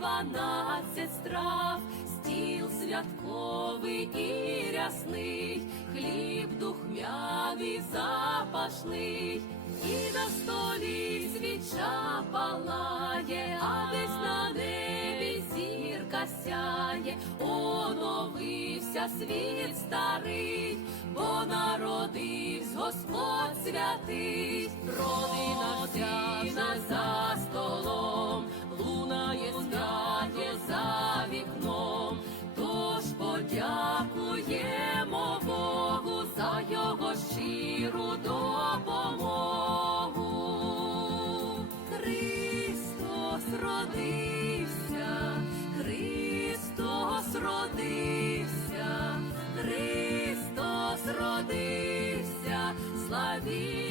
дванадцять страв, стіл святковий і рясний, хліб духмяний запашний, і на столі свіча палає, а десь на небі зірка сяє, оновився світ старий, бо народився Господь святий, родина вся назад. Дякуємо Богу за його щиру допомогу. Христос родився, Христос родився, Христос родився, славі.